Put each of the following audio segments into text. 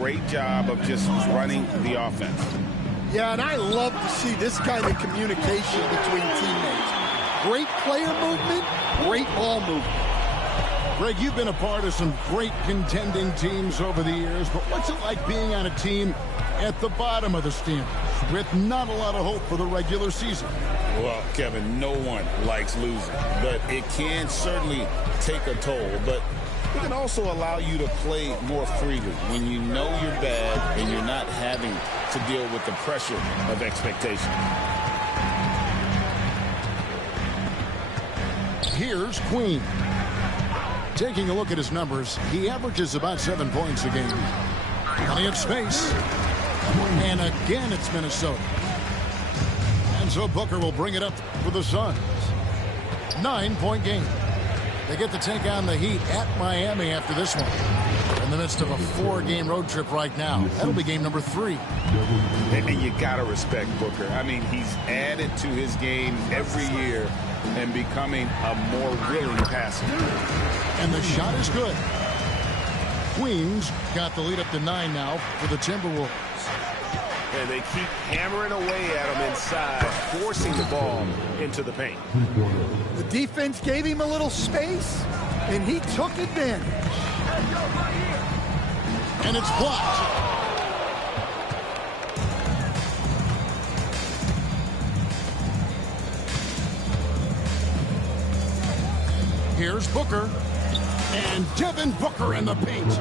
Great job of just running the offense. Yeah, and I love to see this kind of communication between teammates. Great player movement, great ball movement. Greg, you've been a part of some great contending teams over the years, but what's it like being on a team at the bottom of the standings with not a lot of hope for the regular season? Well, Kevin, no one likes losing, but it can certainly take a toll. But it can also allow you to play more freely when you know you're bad and you're not having to deal with the pressure of expectation. Here's Queen. Taking a look at his numbers, he averages about 7 points a game. Plenty of space. And again, it's Minnesota. And so Booker will bring it up for the Suns. 9-point game. They get to take on the Heat at Miami after this one. In the midst of a 4-game road trip right now. That'll be game number 3. And you got to respect Booker. I mean, he's added to his game every year and becoming a more willing passer. And the shot is good. Queens got the lead up to 9 now for the Timberwolves. And they keep hammering away at him inside, forcing the ball into the paint. The defense gave him a little space, and he took advantage. And it's blocked. Here's Booker. And Devin Booker in the paint.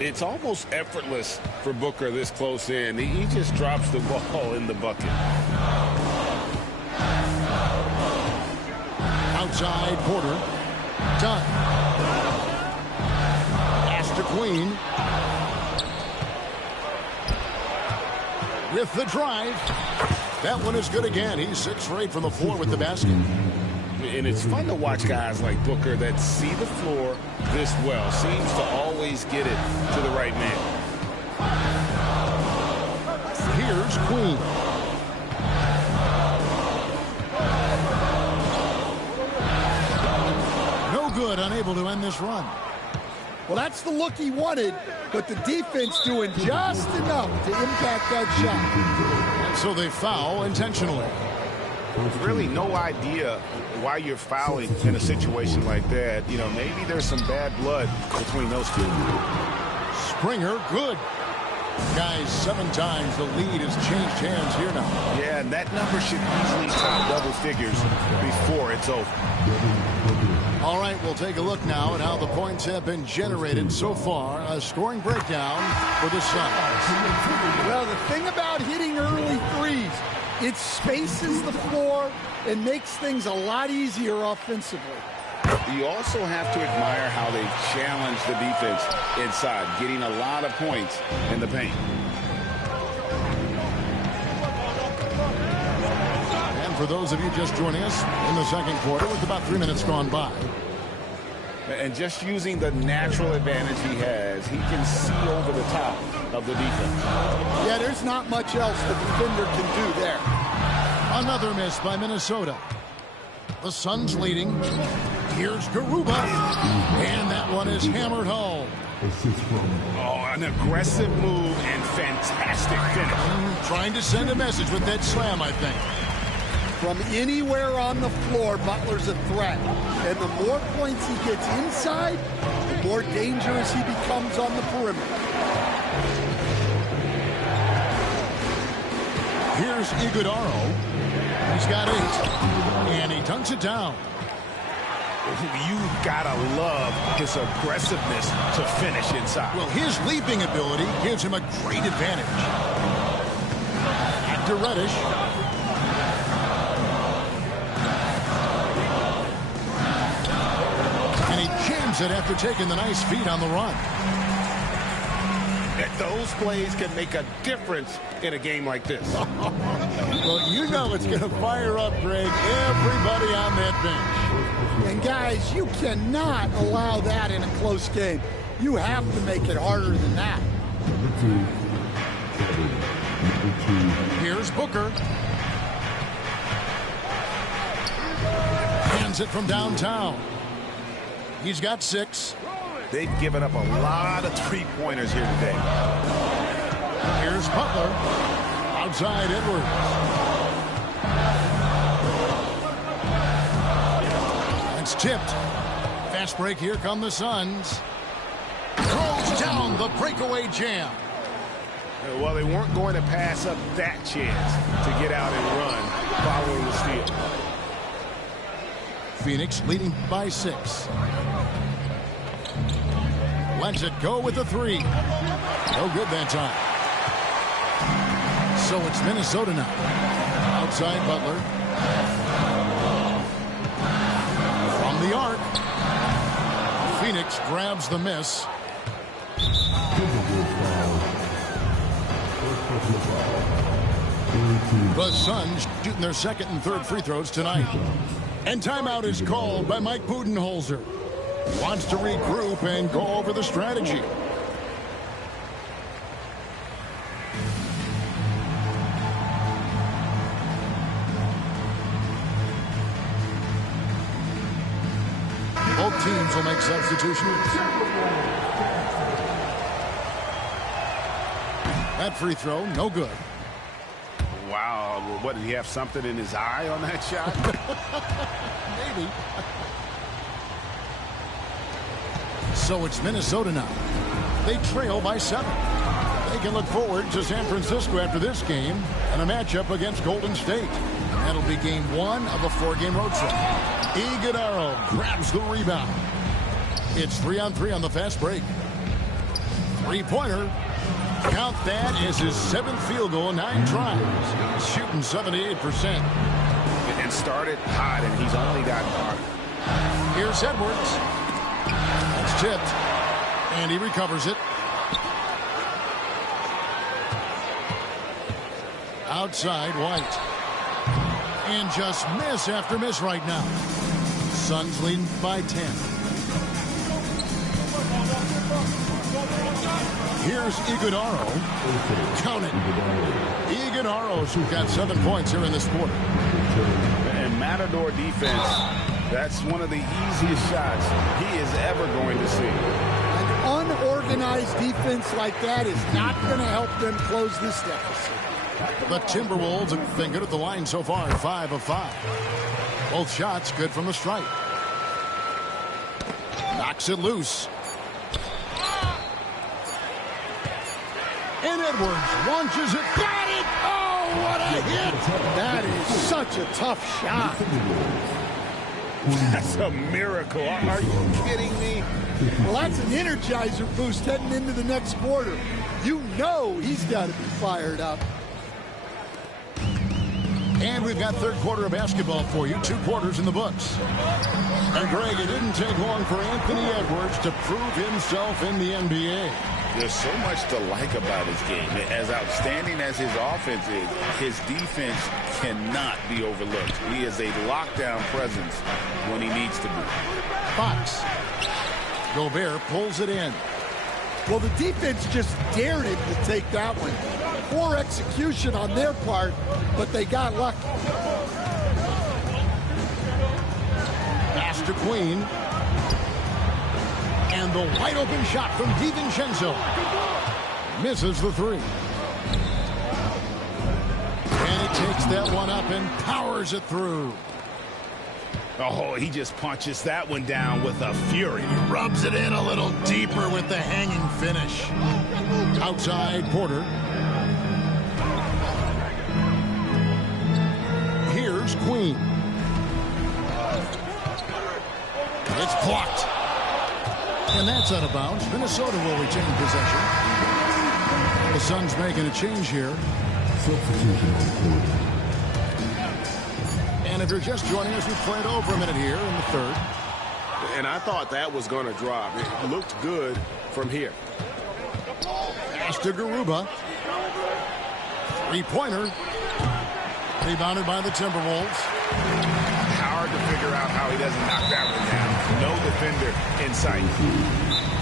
It's almost effortless for Booker this close in. He just drops the ball in the bucket. Outside Porter. Done. Pass to Queen. With the drive. That one is good again. He's 6 for 8 from the floor with the basket. And it's fun to watch guys like Booker that see the floor this well. Seems to always get it to the right man. Here's Queen. No good, unable to end this run. Well, that's the look he wanted, but the defense doing just enough to impact that shot. And so they foul intentionally. Really no idea why you're fouling in a situation like that. You know, maybe there's some bad blood between those two. Springer, good. Guys, 7 times the lead has changed hands here now. Yeah, and that number should easily top double figures before it's over. All right, we'll take a look now at how the points have been generated so far. A scoring breakdown for the Suns. Well, the thing about hitting early threes, it spaces the floor and makes things a lot easier offensively. You also have to admire how they challenge the defense inside, getting a lot of points in the paint. And for those of you just joining us in the second quarter with about 3 minutes gone by. And just using the natural advantage he has, he can see over the top of the defense. Yeah, there's not much else the defender can do there. Another miss by Minnesota. The Suns leading. Here's Garuba. And that one is hammered home. Oh, an aggressive move and fantastic finish. Trying to send a message with that slam, I think. From anywhere on the floor, Butler's a threat. And the more points he gets inside, the more dangerous he becomes on the perimeter. Here's Iguodaro. He's got 8. And he dunks it down. You've got to love his aggressiveness to finish inside. Well, his leaping ability gives him a great advantage. Back to Reddish. And he jams it after taking the nice feed on the run. Those plays can make a difference in a game like this. Well, you know it's going to fire up, Greg, everybody on that bench. And, guys, you cannot allow that in a close game. You have to make it harder than that. Here's Booker. Hands it from downtown. He's got 6. They've given up a lot of three-pointers here today. Here's Butler. Outside Edwards. It's tipped. Fast break. Here come the Suns. Throws down the breakaway jam. Well, they weren't going to pass up that chance to get out and run following the steal. Phoenix leading by 6. Lets it go with the 3. No good that time. So it's Minnesota now. Outside Butler. From the arc. Phoenix grabs the miss. The Suns shooting their second and third free throws tonight. And timeout is called by Mike Budenholzer. Wants to regroup and go over the strategy. Both teams will make substitutions. That free throw, no good. Wow, what, did he have something in his eye on that shot? Maybe. So it's Minnesota now. They trail by 7. They can look forward to San Francisco after this game and a matchup against Golden State. That'll be game 1 of a 4-game road trip. Iguodala grabs the rebound. It's 3-on-3 on the fast break. Three-pointer. Count that as his 7th field goal in 9 tries. He's shooting 78%. And started hot, and he's only gotten hotter. Here's Edwards. That's tipped. And he recovers it. Outside White. And just miss after miss right now. Suns leading by 10. Here's Iguodala. Count it. Iguodala's got 7 points here in this quarter. And Matador defense, that's one of the easiest shots he is ever going to see. An unorganized defense like that is not going to help them close this deficit. The Timberwolves have been good at the line so far, 5 of 5. Both shots good from the stripe. Knocks it loose. And Edwards launches it. Got it! Oh, what a hit! That is such a tough shot. That's a miracle. Are you kidding me? Well, that's an energizer boost heading into the next quarter. You know he's got to be fired up. And we've got third quarter of basketball for you. 2 quarters in the books. And Greg, it didn't take long for Anthony Edwards to prove himself in the NBA. There's so much to like about his game. As outstanding as his offense is, his defense cannot be overlooked. He is a lockdown presence when he needs to be. Fox. Gobert pulls it in. Well, the defense just dared him to take that one. Poor execution on their part, but they got lucky. Pass to Queen. And the wide open shot from DiVincenzo. Misses the 3. And he takes that one up and powers it through. Oh, he just punches that one down with a fury. He rubs it in a little deeper with the hanging finish. Outside Porter. Here's Queen. It's blocked. And that's out of bounds. Minnesota will retain possession. The Suns making a change here. And if you're just joining us, we've played over a minute here in the third. And I thought that was going to drop. It looked good from here. Pass to Garuba. 3-pointer. Rebounded by the Timberwolves. Hard to figure out how he doesn't knock that one down. No defender in sight.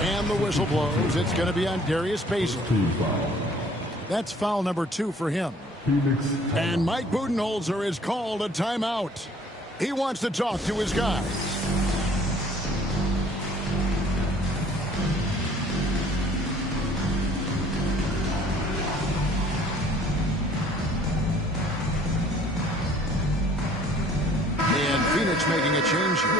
And the whistle blows. It's going to be on Darius Bazley. That's foul number 2 for him. And Mike Budenholzer has called a timeout. He wants to talk to his guys. Phoenix making a change here.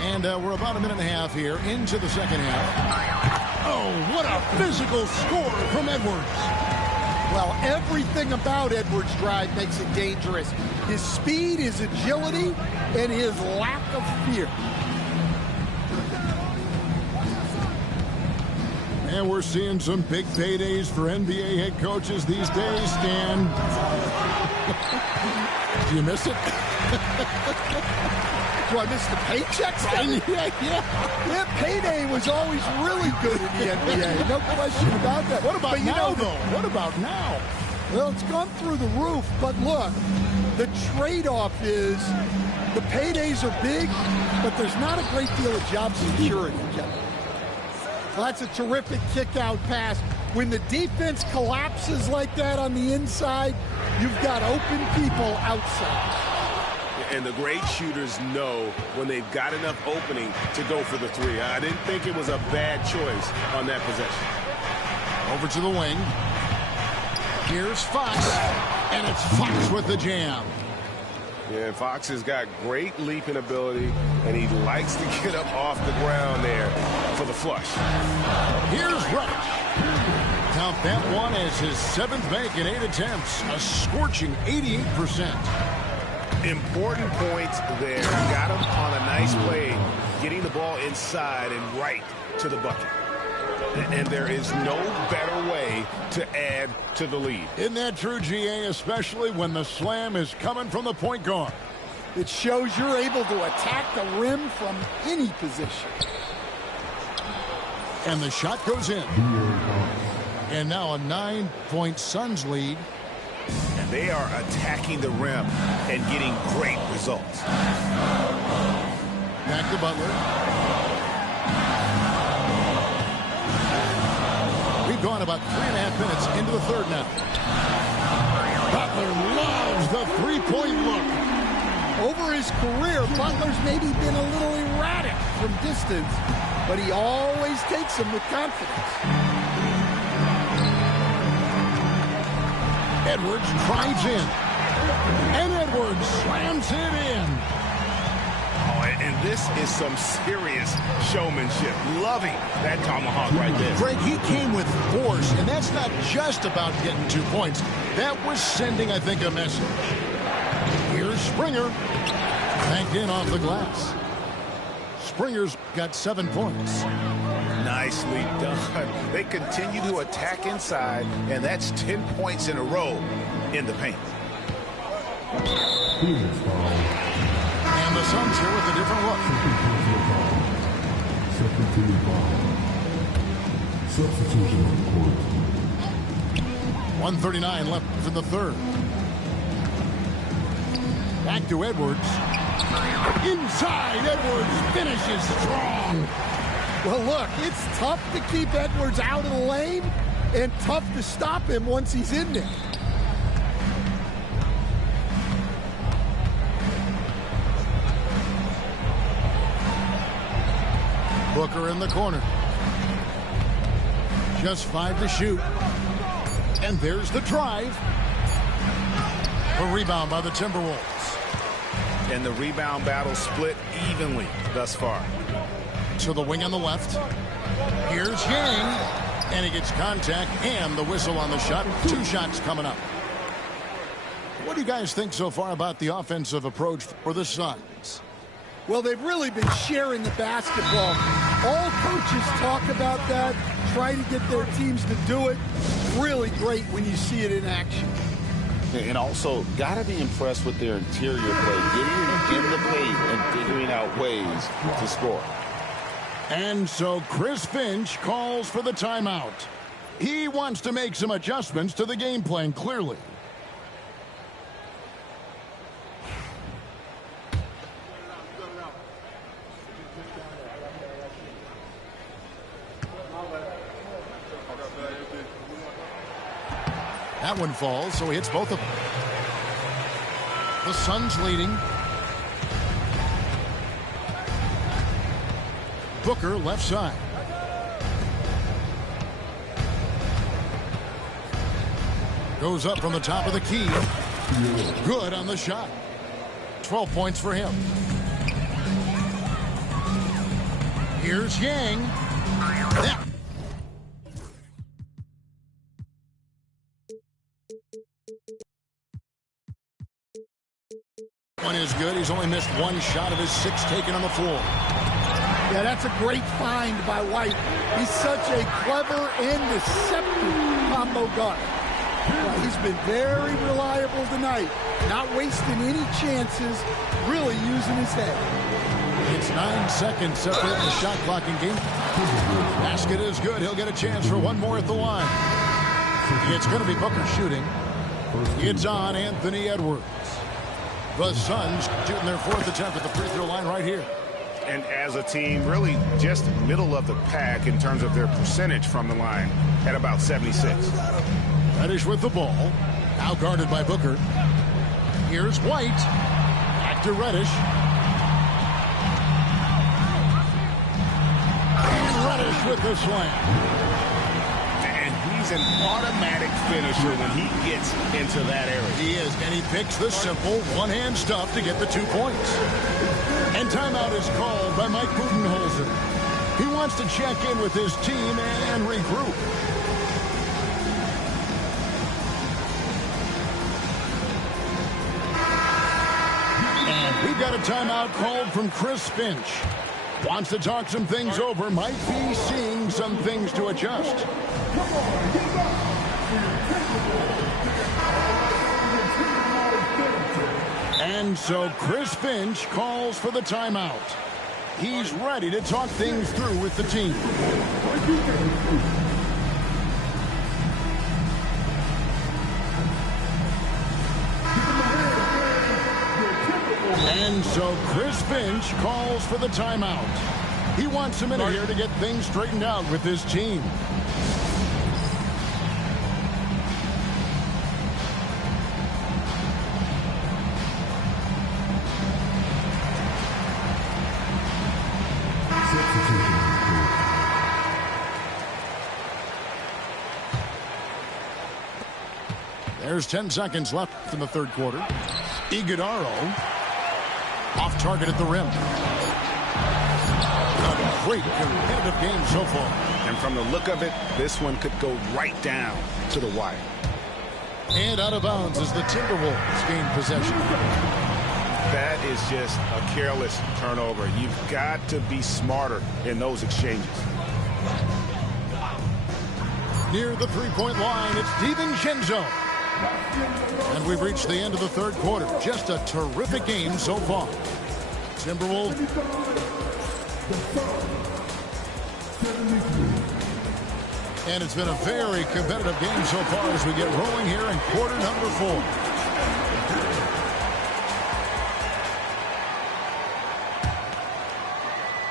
And we're about a minute and a half here into the second half. Oh, what a physical score from Edwards. Well, everything about Edwards' drive makes it dangerous. His speed, his agility, and his lack of fear. And we're seeing some big paydays for NBA head coaches these days, Dan. Do you miss it? Do I miss the paychecks? Yeah, payday was always really good in the NBA. No question about that. What about now, though? What about now? Well, it's gone through the roof. But look, the trade-off is the paydays are big, but there's not a great deal of job security. So that's a terrific kick-out pass. When the defense collapses like that on the inside, you've got open people outside. And the great shooters know when they've got enough opening to go for the three. I didn't think it was a bad choice on that possession. Over to the wing. Here's Fox, and it's Fox with the jam. Yeah, Fox has got great leaping ability, and he likes to get up off the ground there for the flush. Here's Rush. Count that one as his 7th make in 8 attempts, a scorching 88%. Important points there. Got him on a nice play, getting the ball inside and right to the bucket. And there is no better way to add to the lead. Isn't that true, GA, especially when the slam is coming from the point guard? It shows you're able to attack the rim from any position. And the shot goes in. And now a 9-point Suns lead. And they are attacking the rim and getting great results. Back to Butler. We've gone about 3.5 minutes into the third now. Butler loves the three-point look. Over his career, Butler's maybe been a little erratic from distance, but he always takes them with confidence. Edwards drives in. And Edwards slams it in. Oh, and this is some serious showmanship. Loving that tomahawk right there. Greg, he came with force, and that's not just about getting 2 points. That was sending, I think, a message. Here's Springer. Banked in off the glass. Springer's got 7 points. Nicely done. They continue to attack inside, and that's 10 points in a row in the paint. And the Suns here with a different look. Substitution on the court. 1:39 left in the third. Back to Edwards. Inside, Edwards finishes strong. Well, look, it's tough to keep Edwards out of the lane and tough to stop him once he's in there. Booker in the corner. Just 5 to shoot. And there's the drive. A rebound by the Timberwolves. And the rebound battle split evenly thus far. To the wing on the left. Here's Yang. And he gets contact and the whistle on the shot. 2 shots coming up. What do you guys think so far about the offensive approach for the Suns? Well, they've really been sharing the basketball. All coaches talk about that, try to get their teams to do it. Really great when you see it in action. And also, got to be impressed with their interior play, getting in the paint and figuring out ways to score. And so Chris Finch calls for the timeout. He wants to make some adjustments to the game plan, clearly. That one falls, so he hits both of them. The Suns leading. Booker left side. Goes up from the top of the key. Good on the shot. 12 points for him. Here's Yang. That one is good. He's only missed one shot of his 6 taken on the floor. Yeah, that's a great find by White. He's such a clever and deceptive combo guard. He's been very reliable tonight, not wasting any chances, really using his head. It's 9 seconds separating the shot clock in game. Basket is good. He'll get a chance for one more at the line. It's going to be Booker shooting. It's on Anthony Edwards. The Suns shooting their 4th attempt at the free throw line right here. And as a team, really just middle of the pack in terms of their percentage from the line at about 76. Reddish with the ball. Now guarded by Booker. Here's White. Back to Reddish. And Reddish with the slam. And he's an automatic finisher when he gets into that area. He is, and he picks the simple one-hand stuff to get the 2 points. And timeout is called by Mike Budenholzer. He wants to check in with his team and regroup. And we've got a timeout called from Chris Finch. Wants to talk some things over, might be seeing some things to adjust. And so Chris Finch calls for the timeout. He's ready to talk things through with the team. And so Chris Finch calls for the timeout. He wants a minute here to get things straightened out with his team. There's 10 seconds left in the 3rd quarter. Iguodala off target at the rim. A great competitive game so far. And from the look of it, this one could go right down to the wire. And out of bounds as the Timberwolves gain possession. That is just a careless turnover. You've got to be smarter in those exchanges. Near the three-point line, it's DiVincenzo. And we've reached the end of the 3rd quarter. Just a terrific game so far. Timberwolves. And it's been a very competitive game so far as we get rolling here in quarter number 4.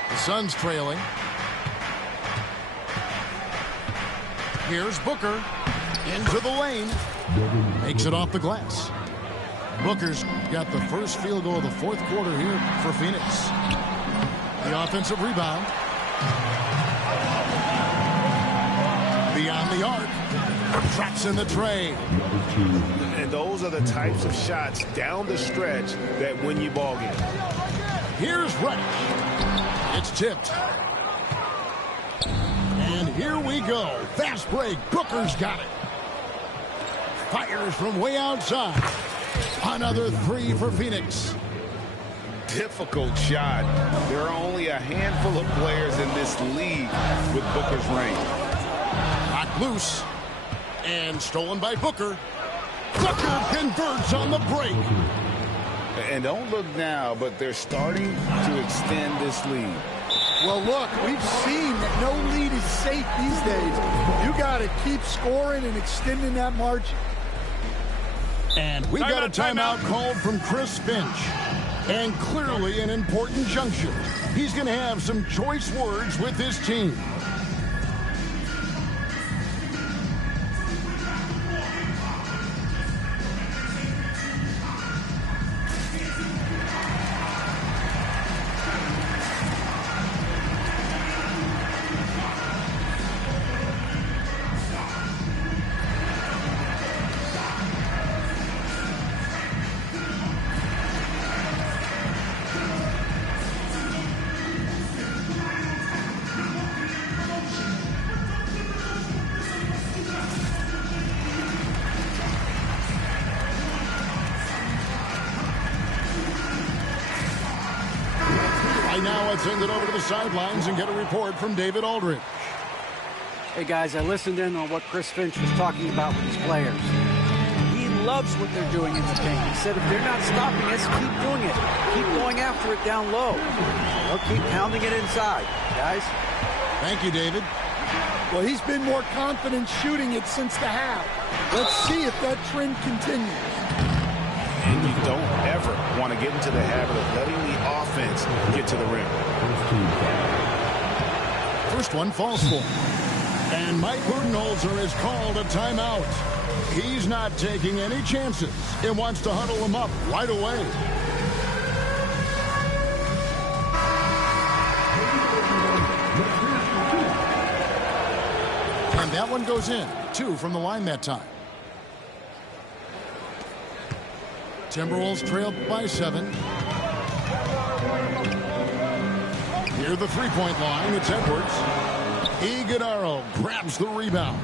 The Suns trailing. Here's Booker into the lane. Makes it off the glass. Booker's got the first field goal of the 4th quarter here for Phoenix. The offensive rebound. Beyond the arc. Traps in the tray. And those are the types of shots down the stretch that win you ball games. Here's Reddish. It's tipped. And here we go. Fast break. Booker's got it. Fires from way outside. Another 3 for Phoenix. Difficult shot. There are only a handful of players in this league with Booker's range. Knocked loose. And stolen by Booker. Booker converts on the break. And don't look now, but they're starting to extend this lead. Well, look, we've seen that no lead is safe these days. You got to keep scoring and extending that margin. And we got a timeout called from Chris Finch. And clearly an important juncture. He's going to have some choice words with his team. send it over to the sidelines and get a report from David Aldridge. Hey, guys, I listened in on what Chris Finch was talking about with his players. He loves what they're doing in the paint. He said if they're not stopping us, keep doing it. Keep going after it down low. They'll keep pounding it inside, guys. Thank you, David. Well, he's been more confident shooting it since the half. Let's see if that trend continues. And you don't ever want to get into the habit of letting the offense get to the rim. First one falls for. And Mike Budenholzer has called a timeout. He's not taking any chances and wants to huddle them up right away. And that one goes in. 2 from the line that time. Timberwolves trail by 7. Near the three-point line, it's Edwards. Iguodala grabs the rebound.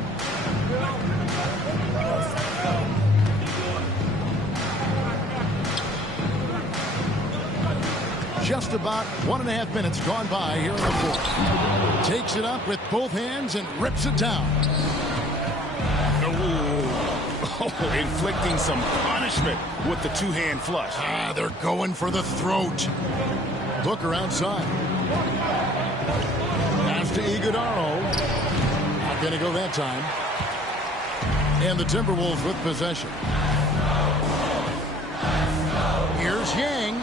Just about 1.5 minutes gone by here in the fourth. Takes it up with both hands and rips it down. Oh, inflicting some punishment with the two-hand flush. They're going for the throat. Booker outside. Pass to Iguodala. Not going to go that time. And the Timberwolves with possession. Here's Yang.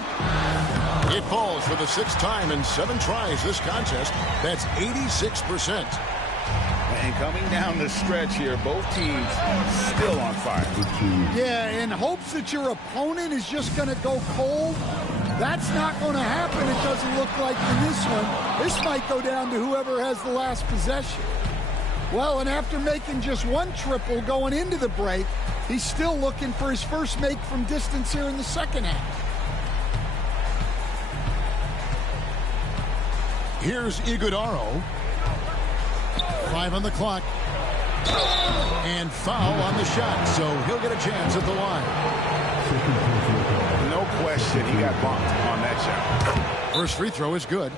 It falls for the 6th time in 7 tries this contest. That's 86%. And coming down the stretch here, both teams still on fire. Yeah, in hopes that your opponent is just going to go cold. That's not going to happen, it doesn't look like in this one. This might go down to whoever has the last possession. Well, and after making just 1 triple going into the break, he's still looking for his first make from distance here in the second half. Here's Iguodala. 5 on the clock. And foul on the shot, so he'll get a chance at the line. No question, he got bumped on that shot. First free throw is good.